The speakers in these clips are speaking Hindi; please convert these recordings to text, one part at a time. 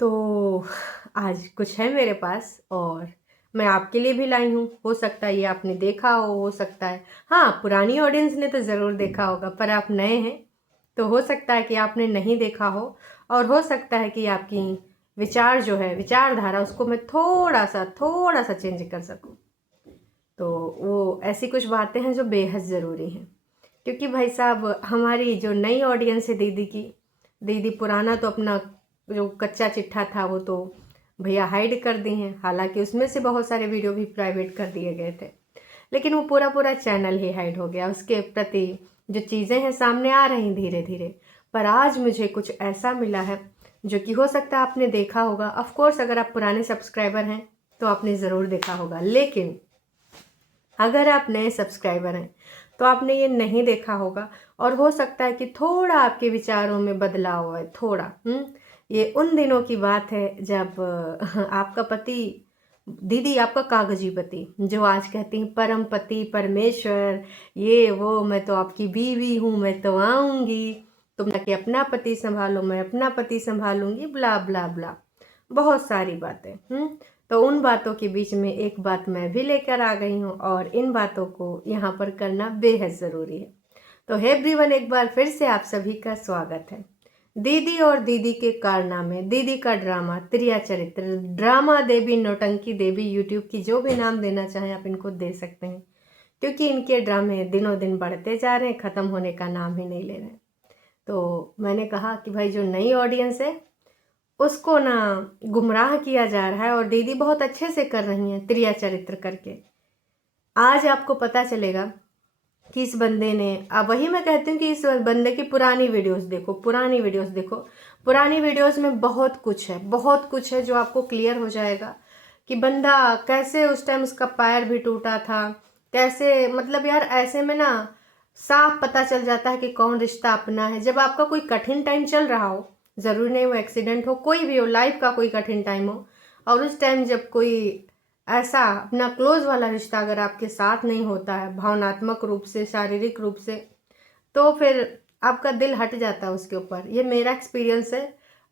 तो आज कुछ है मेरे पास और मैं आपके लिए भी लाई हूँ। हो सकता है ये आपने देखा हो सकता है हाँ, पुरानी ऑडियंस ने तो ज़रूर देखा होगा, पर आप नए हैं तो हो सकता है कि आपने नहीं देखा हो और हो सकता है कि आपकी विचार जो है, विचारधारा, उसको मैं थोड़ा सा चेंज कर सकूँ। तो वो ऐसी कुछ बातें हैं जो बेहद ज़रूरी हैं, क्योंकि भाई साहब हमारी जो नई ऑडियंस है दीदी पुराना तो अपना जो कच्चा चिट्ठा था वो तो भैया हाइड कर दी हैं। हालांकि उसमें से बहुत सारे वीडियो भी प्राइवेट कर दिए गए थे, लेकिन वो पूरा चैनल ही हाइड हो गया। उसके प्रति जो चीज़ें हैं सामने आ रही धीरे धीरे। पर आज मुझे कुछ ऐसा मिला है जो कि हो सकता है आपने देखा होगा। ऑफ कोर्स अगर आप पुराने सब्सक्राइबर हैं तो आपने ज़रूर देखा होगा, लेकिन अगर आप नए सब्सक्राइबर हैं तो आपने ये नहीं देखा होगा और हो सकता है कि थोड़ा आपके विचारों में बदलाव आए थोड़ा। ये उन दिनों की बात है जब आपका पति, दीदी आपका कागजी पति, जो आज कहती हैं परम पति परमेश्वर, ये वो, मैं तो आपकी बीवी हूँ, मैं तो आऊँगी, तुम जाके अपना पति संभालो, मैं अपना पति संभालूंगी, ब्ला ब्ला ब्ला, बहुत सारी बातें। तो उन बातों के बीच में एक बात मैं भी लेकर आ गई हूँ और इन बातों को यहाँ पर करना बेहद ज़रूरी है। तो हे एवरीवन, एक बार फिर से आप सभी का स्वागत है। दीदी और दीदी के कारनामे, दीदी का ड्रामा, त्रिया चरित्र, ड्रामा देवी, नौटंकी देवी, यूट्यूब की जो भी नाम देना चाहें आप इनको दे सकते हैं, क्योंकि इनके ड्रामे दिनों दिन बढ़ते जा रहे हैं, ख़त्म होने का नाम ही नहीं ले रहे हैं। तो मैंने कहा कि भाई जो नई ऑडियंस है उसको ना गुमराह किया जा रहा है और दीदी बहुत अच्छे से कर रही हैं त्रिया चरित्र करके। आज आपको पता चलेगा कि इस बंदे ने, अब वही मैं कहती हूँ कि इस बंदे की पुरानी वीडियोस देखो, पुरानी वीडियोस में बहुत कुछ है जो आपको क्लियर हो जाएगा कि बंदा कैसे उस टाइम उसका पैर भी टूटा था, कैसे, मतलब यार ऐसे में ना साफ पता चल जाता है कि कौन रिश्ता अपना है। जब आपका कोई कठिन टाइम चल रहा हो, ज़रूरी नहीं वो एक्सीडेंट हो, कोई भी हो, लाइफ का कोई कठिन टाइम हो, और उस टाइम जब कोई ऐसा अपना क्लोज वाला रिश्ता अगर आपके साथ नहीं होता है, भावनात्मक रूप से, शारीरिक रूप से, तो फिर आपका दिल हट जाता है उसके ऊपर। ये मेरा एक्सपीरियंस है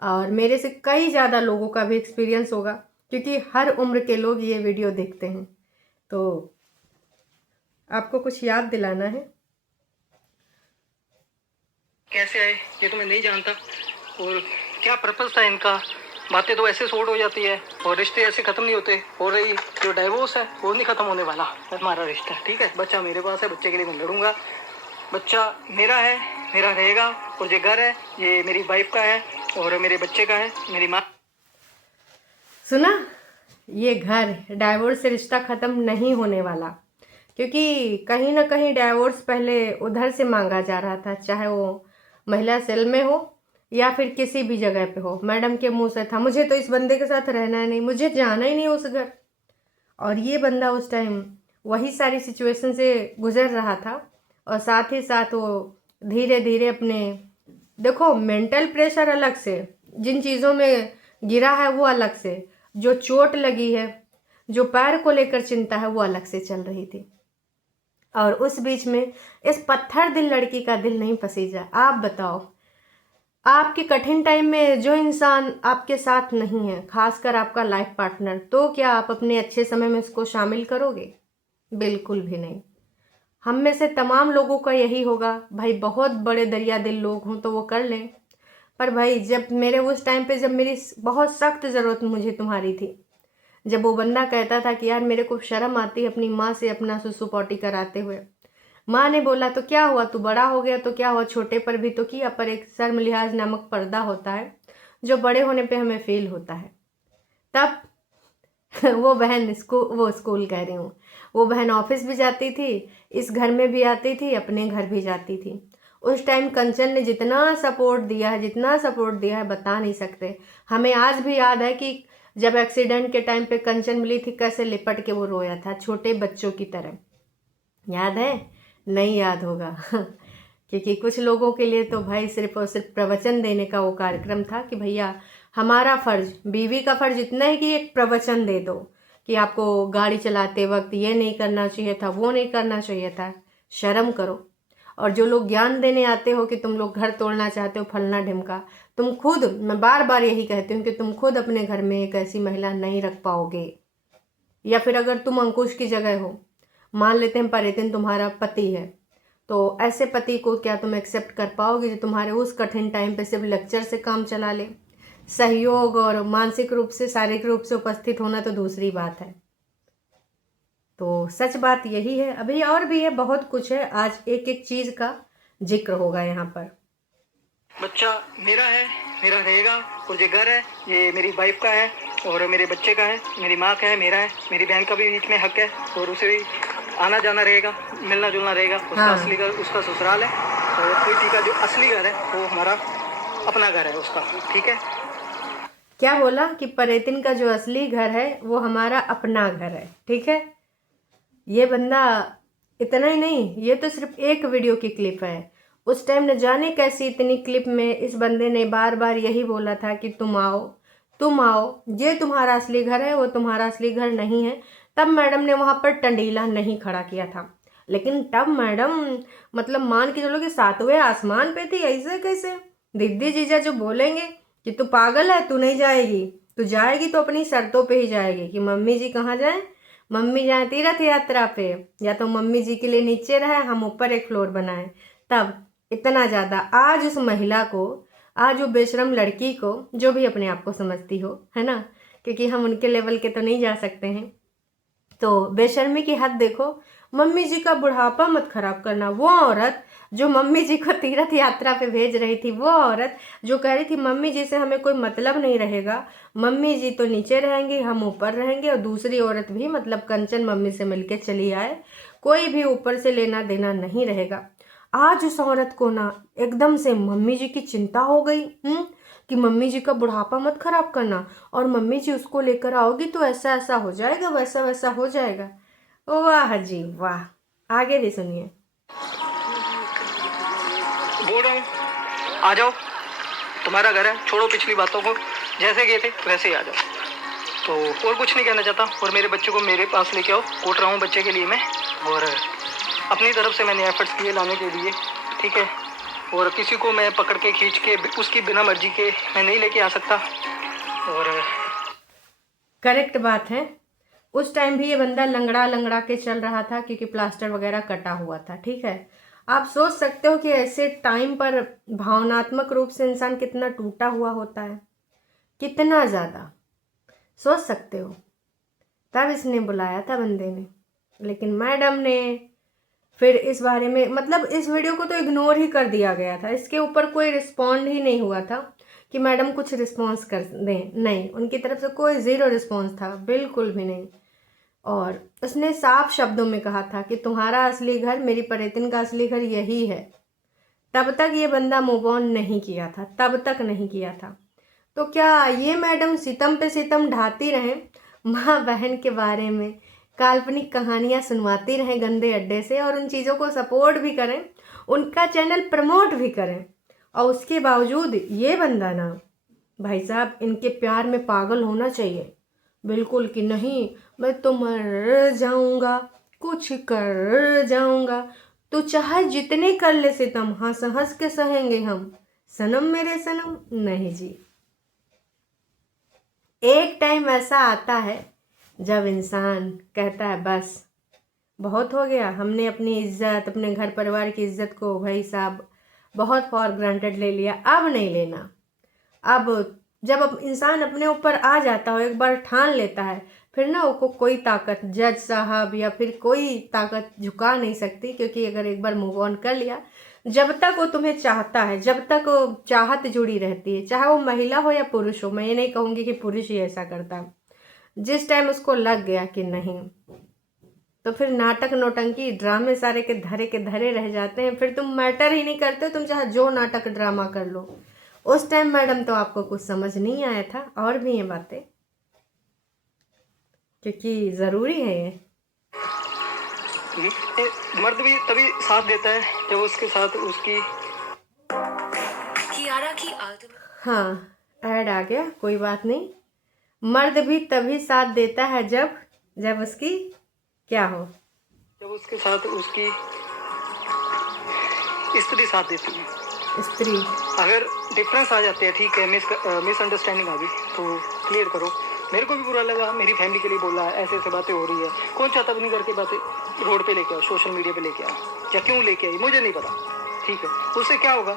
और मेरे से कई ज़्यादा लोगों का भी एक्सपीरियंस होगा, क्योंकि हर उम्र के लोग ये वीडियो देखते हैं। तो आपको कुछ याद दिलाना है। कैसे आए ये तो मैं नहीं जानता, और क्या पर्पस था इनका। बातें तो ऐसे शॉर्ट हो जाती है और रिश्ते ऐसे ख़त्म नहीं होते। और रही जो डाइवोर्स है वो नहीं ख़त्म होने वाला हमारा रिश्ता, ठीक है। बच्चा मेरे पास है, बच्चे के लिए मैं लड़ूंगा, बच्चा मेरा है, मेरा रहेगा। और जो घर है ये मेरी वाइफ का है और मेरे बच्चे का है, मेरी माँ। सुना, ये घर, डाइवोर्स से रिश्ता ख़त्म नहीं होने वाला, क्योंकि कहीं ना कहीं डाइवोर्स पहले उधर से मांगा जा रहा था, चाहे वो महिला सेल में हो या फिर किसी भी जगह पे हो। मैडम के मुंह से था मुझे तो इस बंदे के साथ रहना है नहीं, मुझे जाना ही नहीं उस घर। और ये बंदा उस टाइम वही सारी सिचुएशन से गुजर रहा था और साथ ही साथ वो धीरे धीरे अपने, देखो मेंटल प्रेशर अलग से, जिन चीज़ों में गिरा है वो अलग से, जो चोट लगी है, जो पैर को लेकर चिंता है वो अलग से चल रही थी। और उस बीच में इस पत्थर दिल लड़की का दिल नहीं पसीजा। आप बताओ, आपके कठिन टाइम में जो इंसान आपके साथ नहीं है, खासकर आपका लाइफ पार्टनर, तो क्या आप अपने अच्छे समय में उसको शामिल करोगे? बिल्कुल भी नहीं। हम में से तमाम लोगों का यही होगा, भाई बहुत बड़े दरिया दिल लोग हों तो वो कर लें। पर भाई जब मेरे उस टाइम पे, जब मेरी बहुत सख्त ज़रूरत मुझे तुम्हारी थी, जब वो बंदा कहता था कि यार मेरे को शर्म आती है अपनी माँ से अपना सुसु पॉटी कराते हुए, माँ ने बोला तो क्या हुआ, तू बड़ा हो गया तो क्या हुआ, छोटे पर भी तो किया, पर एक शर्म लिहाज नामक पर्दा होता है जो बड़े होने पे हमें फील होता है। तब वो स्कूल कह रही हूँ, वो बहन ऑफिस भी जाती थी, इस घर में भी आती थी, अपने घर भी जाती थी। उस टाइम कंचन ने जितना सपोर्ट दिया है बता नहीं सकते। हमें आज भी याद है कि जब एक्सीडेंट के टाइम पे कंचन मिली थी, कैसे लिपट के वो रोया था छोटे बच्चों की तरह। याद है? नहीं याद होगा क्योंकि कुछ लोगों के लिए तो भाई सिर्फ और सिर्फ प्रवचन देने का वो कार्यक्रम था कि भैया हमारा फर्ज, बीवी का फर्ज इतना है कि एक प्रवचन दे दो कि आपको गाड़ी चलाते वक्त ये नहीं करना चाहिए था, वो नहीं करना चाहिए था, शर्म करो। और जो लोग ज्ञान देने आते हो कि तुम लोग घर तोड़ना चाहते हो फलना ढिमका, तुम खुद, मैं बार बार यही कहती हूँ कि तुम खुद अपने घर में एक ऐसी महिला नहीं रख पाओगे। या फिर अगर तुम अंकुश की जगह हो, मान लेते हैं परितिन तुम्हारा पति है, तो ऐसे पति को क्या तुम एक्सेप्ट कर पाओगे जो तुम्हारे उस कठिन टाइम पे सिर्फ लेक्चर से काम चला ले? सहयोग और मानसिक रूप से, शारीरिक रूप से उपस्थित होना तो दूसरी बात है। तो सच बात यही है। अभी और भी है, बहुत कुछ है, आज एक एक चीज़ का जिक्र होगा यहाँ पर। बच्चा मेरा है, मेरा रहेगा, और ये घर है ये मेरी वाइफ का है और मेरे बच्चे का है, मेरी माँ का है, मेरा है, मेरी बहन का भी बीच में हक है, और उसे भी आना जाना रहेगा, मिलना जुलना रहेगा। उसका हाँ। असली घर उसका ससुराल है, और प्रीति का जो असली घर है वो हमारा अपना घर है उसका। ठीक है, क्या बोला कि परितिन का जो असली घर है वो हमारा अपना घर है। ठीक है, ये बंदा इतना ही नहीं, ये तो सिर्फ एक वीडियो की क्लिप है। उस टाइम न जाने कैसी इतनी क्लिप में इस बंदे ने बार बार यही बोला था कि तुम आओ, तुम आओ, ये तुम्हारा असली घर है, वो तुम्हारा असली घर नहीं है। तब मैडम ने वहाँ पर टंडीला नहीं खड़ा किया था, लेकिन तब मैडम मतलब मान के चलो कि 7वें आसमान पे थी। ऐसे कैसे? दीदी जीजा जो बोलेंगे कि तू पागल है, तू नहीं जाएगी, तू जाएगी तो अपनी शर्तों पे ही जाएगी। कि मम्मी जी कहाँ जाएं? मम्मी जाए तीर्थ यात्रा पे, या तो मम्मी जी के लिए नीचे रहे, हम ऊपर एक फ्लोर बनाएं। तब इतना ज़्यादा आज उस महिला को, आज वो बेशरम लड़की को, जो भी अपने आप को समझती हो, है ना, क्योंकि हम उनके लेवल के तो नहीं जा सकते हैं, तो बेशर्मी की हद देखो। मम्मी जी का बुढ़ापा मत खराब करना। वो औरत जो मम्मी जी को तीर्थ यात्रा पे भेज रही थी, वो औरत जो कह रही थी मम्मी जी से हमें कोई मतलब नहीं रहेगा, मम्मी जी तो नीचे रहेंगी, हम ऊपर रहेंगे, और दूसरी औरत भी मतलब कंचन मम्मी से मिलके चली आए, कोई भी ऊपर से लेना देना नहीं रहेगा। आज उस औरत को ना एकदम से मम्मी जी की चिंता हो गई, कि मम्मी जी का बुढ़ापा मत खराब करना, और मम्मी जी उसको लेकर आओगी तो ऐसा ऐसा हो जाएगा, वैसा वैसा हो जाएगा। वाह जी वाह, आगे भी सुनिए। बोल रहा हूँ आ जाओ, तुम्हारा घर है, छोड़ो पिछली बातों को, जैसे गए थे वैसे ही आ जाओ। तो और कुछ नहीं कहना चाहता, और मेरे बच्चे को मेरे पास लेके आओ, कोट रहा हूँ बच्चे के लिए मैं, और अपनी तरफ से मैंने एफर्ट्स किए लाने के लिए। ठीक है, और किसी को मैं पकड़ के खींच के उसकी बिना मर्जी के मैं नहीं लेके आ सकता। और करेक्ट बात है। उस टाइम भी ये बंदा लंगड़ा लंगड़ा के चल रहा था, क्योंकि प्लास्टर वगैरह कटा हुआ था। ठीक है, आप सोच सकते हो कि ऐसे टाइम पर भावनात्मक रूप से इंसान कितना टूटा हुआ होता है, कितना ज़्यादा सोच सकते हो। तब इसने बुलाया था बंदे ने, लेकिन मैडम ने फिर इस बारे में मतलब इस वीडियो को तो इग्नोर ही कर दिया गया था। इसके ऊपर कोई रिस्पॉन्ड ही नहीं हुआ था कि मैडम कुछ रिस्पॉन्स कर दें, नहीं, उनकी तरफ से कोई ज़ीरो रिस्पॉन्स था, बिल्कुल भी नहीं। और उसने साफ शब्दों में कहा था कि तुम्हारा असली घर, मेरी परितिन का असली घर यही है। तब तक ये बंदा मूव ऑन नहीं किया था, तब तक नहीं किया था। तो क्या ये मैडम सितम पे सितम ढाती रहें, माँ बहन के बारे में काल्पनिक कहानियाँ सुनवाती रहें गंदे अड्डे से, और उन चीज़ों को सपोर्ट भी करें, उनका चैनल प्रमोट भी करें, और उसके बावजूद ये बंदा ना, भाई साहब, इनके प्यार में पागल होना चाहिए बिल्कुल, कि नहीं मैं तो मर जाऊंगा, कुछ कर जाऊंगा, तो चाहे जितने कर ले सितम, हंस हंस के सहेंगे हम, सनम मेरे सनम। नहीं जी, एक टाइम ऐसा आता है जब इंसान कहता है बस बहुत हो गया, हमने अपनी इज्जत, अपने घर परिवार की इज्जत को भाई साहब बहुत फॉर ग्रांटेड ले लिया, अब नहीं लेना। अब जब इंसान अपने ऊपर आ जाता हो, एक बार ठान लेता है, फिर ना वो कोई ताकत, जज साहब या फिर कोई ताकत झुका नहीं सकती, क्योंकि अगर एक बार मूव ऑन कर लिया, जब तक वो तुम्हें चाहता है, जब तक वो चाहत जुड़ी रहती है, चाहे वो महिला हो या पुरुष हो, मैं ये नहीं कहूँगी कि पुरुष ही ऐसा करता, जिस टाइम उसको लग गया कि नहीं, तो फिर नाटक नौटंकी ड्रामे सारे के धरे रह जाते हैं, फिर तुम मैटर ही नहीं करते, तुम चाहे जो नाटक ड्रामा कर लो। उस टाइम मैडम तो आपको कुछ समझ नहीं आया था, और भी ये बातें, क्योंकि ज़रूरी है ये। मर्द भी तभी साथ देता है जब उसके साथ उसकी हाँ, ऐड आ गया, कोई बात नहीं। मर्द भी तभी साथ देता है जब उसकी क्या हो, जब उसके साथ उसकी स्त्री साथ देती है। स्त्री। अगर डिफरेंस आ जाते हैं, ठीक है, मिसअंडरस्टैंडिंग आ गई तो क्लियर करो। मेरे को भी बुरा लगा, मेरी फैमिली के लिए बोला ऐसे ऐसे बातें हो रही है। कौन चाहता अपनी घर की बातें रोड पे लेके आओ, सोशल मीडिया पे लेके आओ, या क्यों लेके आई मुझे नहीं पता, ठीक है। उससे क्या होगा,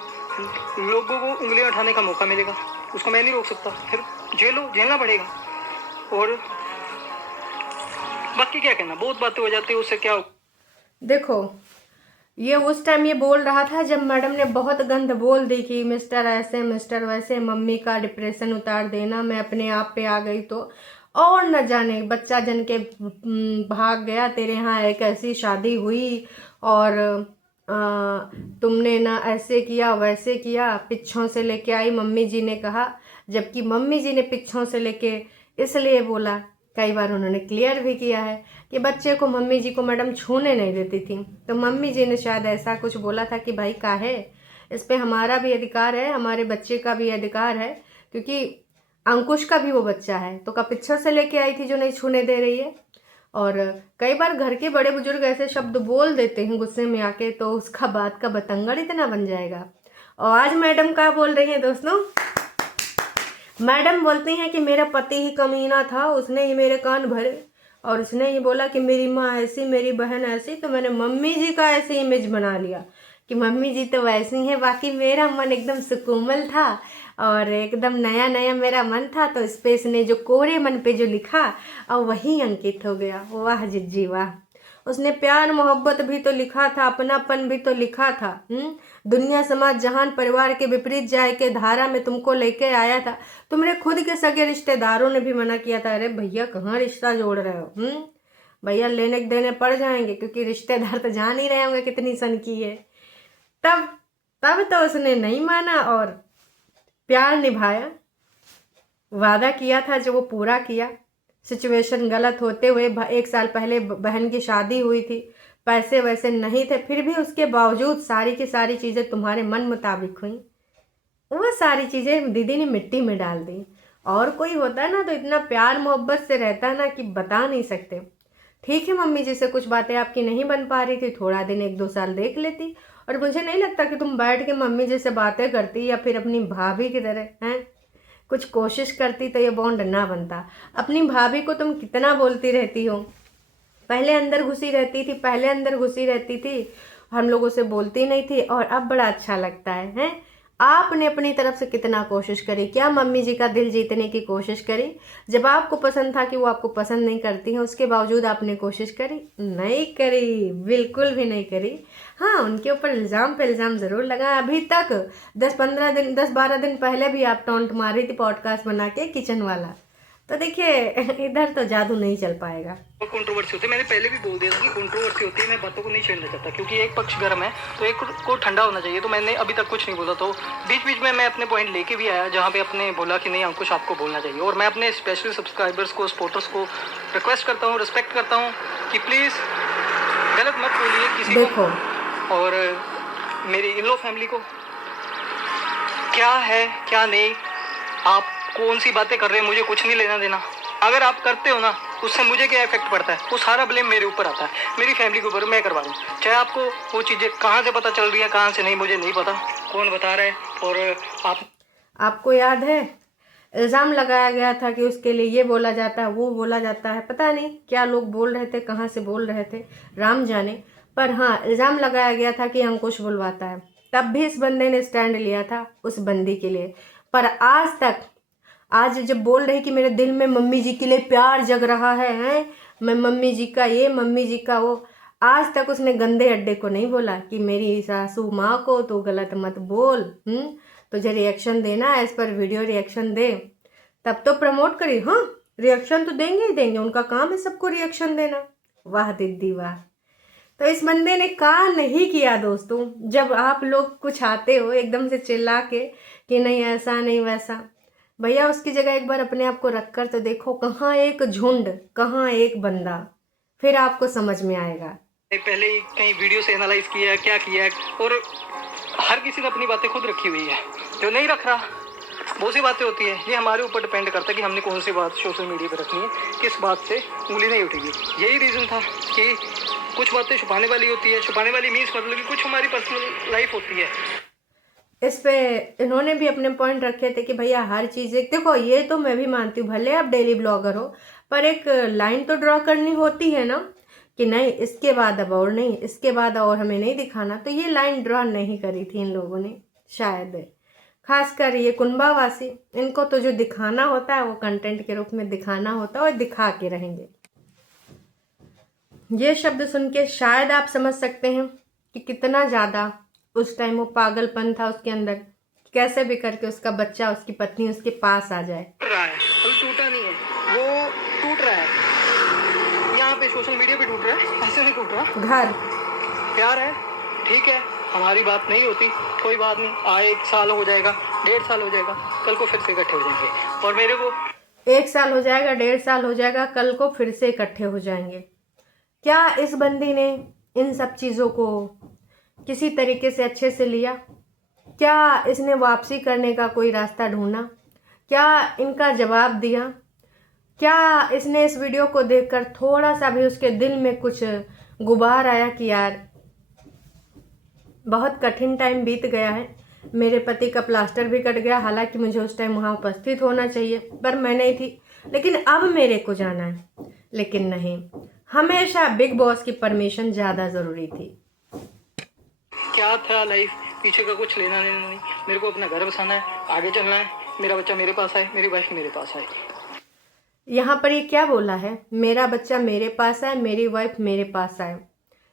लोगों को उंगलियां उठाने का मौका मिलेगा, उसको मैं नहीं रोक सकता, फिर झेलना पड़ेगा। और बाकी क्या कहना, बहुत बातें हो जाती है, उससे क्या हो। देखो, ये उस टाइम ये बोल रहा था जब मैडम ने बहुत गंद बोल दी कि मिस्टर ऐसे मिस्टर वैसे, मम्मी का डिप्रेशन उतार देना, मैं अपने आप पे आ गई तो, और न जाने बच्चा जन के भाग गया, तेरे यहाँ एक ऐसी शादी हुई और तुमने ना ऐसे किया वैसे किया, पिछों से लेके आई मम्मी जी ने कहा। जबकि मम्मी जी ने पिछों से लेके इसलिए बोला, कई बार उन्होंने क्लियर भी किया है कि बच्चे को मम्मी जी को मैडम छूने नहीं देती थी, तो मम्मी जी ने शायद ऐसा कुछ बोला था कि भाई काहे, इस पे हमारा भी अधिकार है, हमारे बच्चे का भी अधिकार है, क्योंकि अंकुश का भी वो बच्चा है, तो का पीछे से लेके आई थी जो नहीं छूने दे रही है। और कई बार घर के बड़े बुजुर्ग ऐसे शब्द बोल देते हैं गुस्से में आके, तो उसका बात का बतंगड़ इतना बन जाएगा। और आज मैडम क्या बोल रही हैं दोस्तों, मैडम बोलती हैं कि मेरा पति ही कमीना था, उसने ही मेरे कान भरे और उसने ही बोला कि मेरी माँ ऐसी, मेरी बहन ऐसी, तो मैंने मम्मी जी का ऐसे इमेज बना लिया कि मम्मी जी तो वैसी हैं। बाकी मेरा मन एकदम सुकोमल था और एकदम नया नया मेरा मन था, तो स्पेस ने जो कोरे मन पे जो लिखा और वही अंकित हो गया। वाह जिज्जी वाह, उसने प्यार मोहब्बत भी तो लिखा था, अपनापन भी तो लिखा था। दुनिया समाज जहान परिवार के विपरीत जाए के धारा में तुमको लेके आया था, तुम्हारे खुद के सगे रिश्तेदारों ने भी मना किया था, अरे भैया कहाँ रिश्ता जोड़ रहे हो, भैया लेने देने पड़ जाएंगे, क्योंकि रिश्तेदार तो जान ही रहे होंगे कितनी सनकी है। तब तो उसने नहीं माना और प्यार निभाया, वादा किया था जो वो पूरा किया। सिचुएशन गलत होते हुए 1 साल पहले बहन की शादी हुई थी, पैसे वैसे नहीं थे, फिर भी उसके बावजूद सारी की सारी चीज़ें तुम्हारे मन मुताबिक हुई। वो सारी चीज़ें दीदी ने मिट्टी में डाल दी। और कोई होता ना तो इतना प्यार मोहब्बत से रहता ना कि बता नहीं सकते। ठीक है, मम्मी जी से कुछ बातें आपकी नहीं बन पा रही थी, थोड़ा दिन 1-2 साल देख लेती, और मुझे नहीं लगता कि तुम बैठ के मम्मी जी से बातें करती या फिर अपनी भाभी की तरह हैं कुछ कोशिश करती, तो ये बॉन्ड ना बनता। अपनी भाभी को तुम कितना बोलती रहती हो, पहले अंदर घुसी रहती थी, हम लोगों से बोलती नहीं थी, और अब बड़ा अच्छा लगता है, हैं? आपने अपनी तरफ से कितना कोशिश करी, क्या मम्मी जी का दिल जीतने की कोशिश करी? जब आपको पसंद था कि वो आपको पसंद नहीं करती हैं, उसके बावजूद आपने कोशिश करी? नहीं करी, बिल्कुल भी नहीं करी। हाँ, उनके ऊपर इल्ज़ाम पे इल्ज़ाम ज़रूर लगा। अभी तक 10-12 दिन पहले भी आप टॉन्ट मार रही थी पॉडकास्ट बना के किचन वाला, तो देखिए इधर तो जादू नहीं चल पाएगा। कंट्रोवर्सी होती है, मैंने पहले भी बोल दिया था कि कंट्रोवर्सी होती है, मैं बातों को नहीं छेड़ना चाहता, क्योंकि एक पक्ष गर्म है तो एक को ठंडा होना चाहिए। तो मैंने अभी तक कुछ नहीं बोला, तो बीच बीच में मैं अपने पॉइंट लेके भी आया जहाँ पे अपने बोला कि नहीं अंकुश आपको बोलना चाहिए। और मैं अपने स्पेशली सब्सक्राइबर्स को, सपोर्टर्स को रिक्वेस्ट करता हूँ, रिस्पेक्ट करता हूँ कि प्लीज़ गलत मत बोलिए किसी देखो को। और मेरी इन लॉ फैमिली को क्या है क्या नहीं, आप कौन सी बातें कर रहे हैं, मुझे कुछ नहीं लेना देना। अगर आप करते हो ना, उससे मुझे क्या इफेक्ट पड़ता है, वो सारा ब्लेम मेरे ऊपर आता है, मेरी फैमिली के ऊपर, मैं करवा दूँ। चाहे आपको वो चीज़ें कहाँ से पता चल रही है, कहाँ से नहीं, मुझे नहीं पता, कौन बता रहा है। और आपको याद है इल्ज़ाम लगाया गया था कि उसके लिए ये बोला जाता है, वो बोला जाता है, पता नहीं क्या लोग बोल रहे थे, कहाँ से बोल रहे थे, राम जाने। पर हाँ, इल्ज़ाम लगाया गया था कि अंकुश बुलवाता है। तब भी इस बंदे ने स्टैंड लिया था उस बंदी के लिए। पर आज जब बोल रही कि मेरे दिल में मम्मी जी के लिए प्यार जग रहा है, हैं, मैं मम्मी जी का ये, मम्मी जी का वो, आज तक उसने गंदे अड्डे को नहीं बोला कि मेरी सासू माँ को तो गलत मत बोल, तुझे रिएक्शन देना है, इस पर वीडियो रिएक्शन दे, तब तो प्रमोट करी। हाँ, रिएक्शन तो देंगे ही देंगे, उनका काम है सबको रिएक्शन देना। वाह दीदी वाह। तो इस बंदे ने कहा नहीं किया दोस्तों। जब आप लोग कुछ आते हो एकदम से चिल्ला के कि नहीं ऐसा नहीं वैसा, भैया उसकी जगह एक बार अपने आप को रख कर तो देखो, कहाँ एक झुंड, कहाँ एक बंदा, फिर आपको समझ में आएगा। पहले ही कहीं वीडियो से एनालाइज किया, क्या किया, और हर किसी ने अपनी बातें खुद रखी हुई है, जो नहीं रख रहा बहुत सी बातें होती है। ये हमारे ऊपर डिपेंड करता है कि हमने कौन सी बात सोशल मीडिया पर रखनी है, किस बात से उंगली नहीं उठेगी। यही रीज़न था कि कुछ बातें छुपाने वाली होती है, छुपाने वाली मीन्स मतलब कि कुछ हमारी पर्सनल लाइफ होती है। इस पे इन्होंने भी अपने पॉइंट रखे थे कि भैया हर चीज़ एक, देखो ये तो मैं भी मानती हूँ, भले आप डेली ब्लॉगर हो पर एक लाइन तो ड्रॉ करनी होती है ना, कि नहीं इसके बाद अब और नहीं, इसके बाद और हमें नहीं दिखाना। तो ये लाइन ड्रॉ नहीं करी थी इन लोगों ने शायद, खासकर ये कुंभावासी। इनको तो जो दिखाना होता है वो कंटेंट के रूप में दिखाना होता है और दिखा के रहेंगे। ये शब्द सुन के शायद आप समझ सकते हैं कि कितना ज़्यादा उस टाइम वो पागलपन था उसके अंदर, कैसे भी करके उसका बच्चा, उसकी पत्नी उसके पास आ जाए। रहा है अभी टूटा नहीं है, वो टूट रहा है, यहाँ पे सोशल मीडिया पे टूट रहा है, ऐसे नहीं टूट रहा। घर प्यार है, ठीक है, हमारी बात नहीं होती, कोई बात नहीं, आए 1 साल हो जाएगा, 1.5 साल हो जाएगा, कल को फिर से इकट्ठे हो जाएंगे। और मेरे को 1 साल हो जाएगा, 1.5 साल हो जाएगा, कल को फिर से इकट्ठे हो जाएंगे। क्या इस बंदी ने इन सब चीज़ों को किसी तरीके से अच्छे से लिया? क्या इसने वापसी करने का कोई रास्ता ढूंढा? क्या इनका जवाब दिया? क्या इसने इस वीडियो को देखकर थोड़ा सा भी उसके दिल में कुछ गुबार आया कि यार बहुत कठिन टाइम बीत गया है, मेरे पति का प्लास्टर भी कट गया, हालांकि मुझे उस टाइम वहाँ उपस्थित होना चाहिए पर मैं नहीं थी, लेकिन अब मेरे को जाना है। लेकिन नहीं, हमेशा बिग बॉस की परमिशन ज़्यादा ज़रूरी थी। क्या था लाइफ, पीछे का कुछ लेना देना नहीं, मेरे को अपना घर बसाना है, आगे चलना है, मेरा बच्चा मेरे पास आए, मेरी वाइफ मेरे पास आए। यहाँ पर ये क्या बोला है, मेरा बच्चा मेरे पास आए, मेरी वाइफ मेरे पास आए।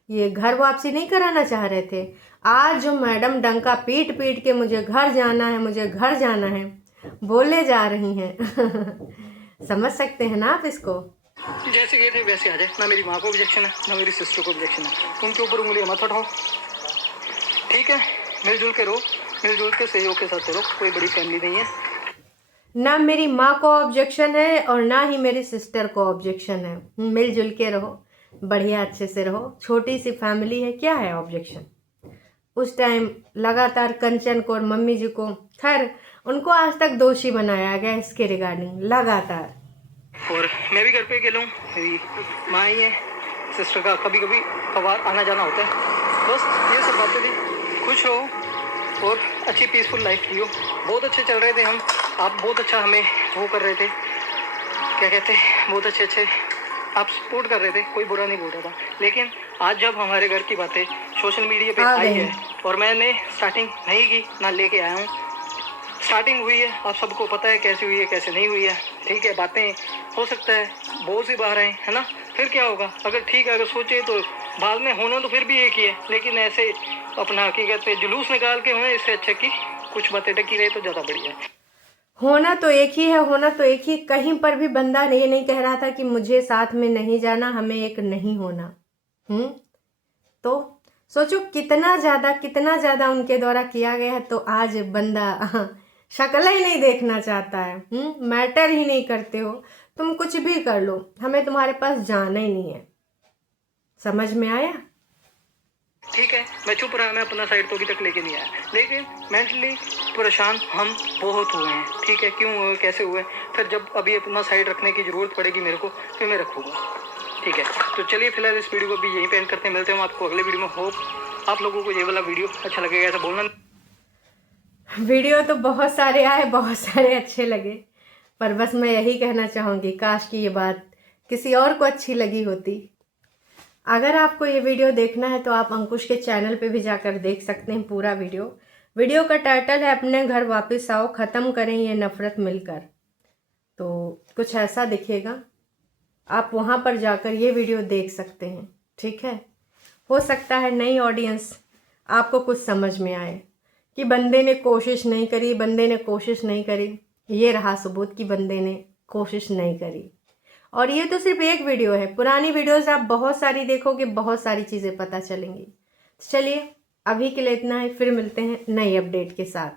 ये घर वापसी नहीं कराना चाह रहे थे। आज जो मैडम डंका पीट पीट के मुझे घर जाना है, मुझे घर जाना है बोले जा रही हैं समझ सकते हैं ना आप इसको। जैसे गए थे वैसे आ जाए, ना मेरी माँ को ऑब्जेक्शन है, ना मेरी सिस्टर को ऑब्जेक्शन है, उनके ऊपर उंगली मत उठाओ, ठीक है, मिलजुल के रहो, मिलजुल के सहयोग के साथ रहो, कोई बड़ी फैमिली नहीं है। ना मेरी माँ को ऑब्जेक्शन है और ना ही मेरी सिस्टर को ऑब्जेक्शन है, मिलजुल के रहो, बढ़िया अच्छे से रहो, छोटी सी फैमिली है, क्या है ऑब्जेक्शन। उस टाइम लगातार कंचन को और मम्मी जी को, खैर उनको आज तक दोषी बनाया गया इसके रिगार्डिंग लगातार। और मैं भी घर पे अकेला हूँ, मेरी माँ ही है, सिस्टर का कभी कभी कभार आना जाना होता है, बस ये सब बातें थी। खुश रहो और अच्छी पीसफुल लाइफ जियो। बहुत अच्छे चल रहे थे हम, आप बहुत अच्छा हमें वो कर रहे थे, क्या कहते हैं, बहुत अच्छे आप सपोर्ट कर रहे थे, कोई बुरा नहीं बोल रहा था। लेकिन आज जब हमारे घर की बातें सोशल मीडिया पे आई है और मैंने स्टार्टिंग नहीं की, ना लेके आया हूँ, स्टार्टिंग हुई है, आप सबको पता है कैसे हुई है कैसे नहीं हुई है, ठीक है, बातें हो सकता है बहुत सी बाहर आए, है ना, फिर क्या होगा, अगर ठीक है, अगर सोचे तो बाद में होना तो फिर भी एक ही है, लेकिन ऐसे अपना क्या कहते हैं जुलूस निकाल के होना, इससे अच्छा कि कुछ बातें टकी रहे तो ज़्यादा बढ़िया है। होना तो एक ही है, होना तो एक ही, कहीं पर भी बंदा ये नहीं कह रहा था कि मुझे साथ में नहीं जाना, हमें एक नहीं होना। तो सोचो कितना ज़्यादा उनके द्वारा किया गया है, तो आज बंदा शक्ल ही नहीं देखना चाहता है। मैटर ही नहीं करते हो, तुम कुछ भी कर लो, हमें तुम्हारे पास जाना ही नहीं है। समझ में आया? ठीक है, मैं चुप रहा, मैं अपना साइड तो अभी तक लेके नहीं आया, लेकिन मेंटली परेशान हम बहुत हुए हैं, ठीक है, क्यों हुए, कैसे हुए, फिर जब अभी अपना साइड रखने की ज़रूरत पड़ेगी मेरे को, फिर मैं रखूँगा, ठीक है। तो चलिए फिलहाल इस वीडियो को भी यहीं पे एंड करते हैं, मिलते हैं आपको अगले वीडियो में। होप आप लोगों को ये वाला वीडियो अच्छा लगेगा, ऐसा बोलना। वीडियो तो बहुत सारे आए, बहुत सारे अच्छे लगे, पर बस मैं यही कहना चाहूँगी, काश कि ये बात किसी और को अच्छी लगी होती। अगर आपको ये वीडियो देखना है तो आप अंकुश के चैनल पे भी जाकर देख सकते हैं पूरा वीडियो का टाइटल है अपने घर वापस आओ, ख़त्म करें ये नफ़रत मिलकर। तो कुछ ऐसा दिखेगा, आप वहाँ पर जाकर ये वीडियो देख सकते हैं, ठीक है। हो सकता है नई ऑडियंस आपको कुछ समझ में आए कि बंदे ने कोशिश नहीं करी, बंदे ने कोशिश नहीं करी। ये रहा सबूत कि बंदे ने कोशिश नहीं करी। और ये तो सिर्फ एक वीडियो है, पुरानी वीडियोस आप बहुत सारी देखोगे, बहुत सारी चीज़ें पता चलेंगी। चलिए अभी के लिए इतना ही, फिर मिलते हैं नई अपडेट के साथ।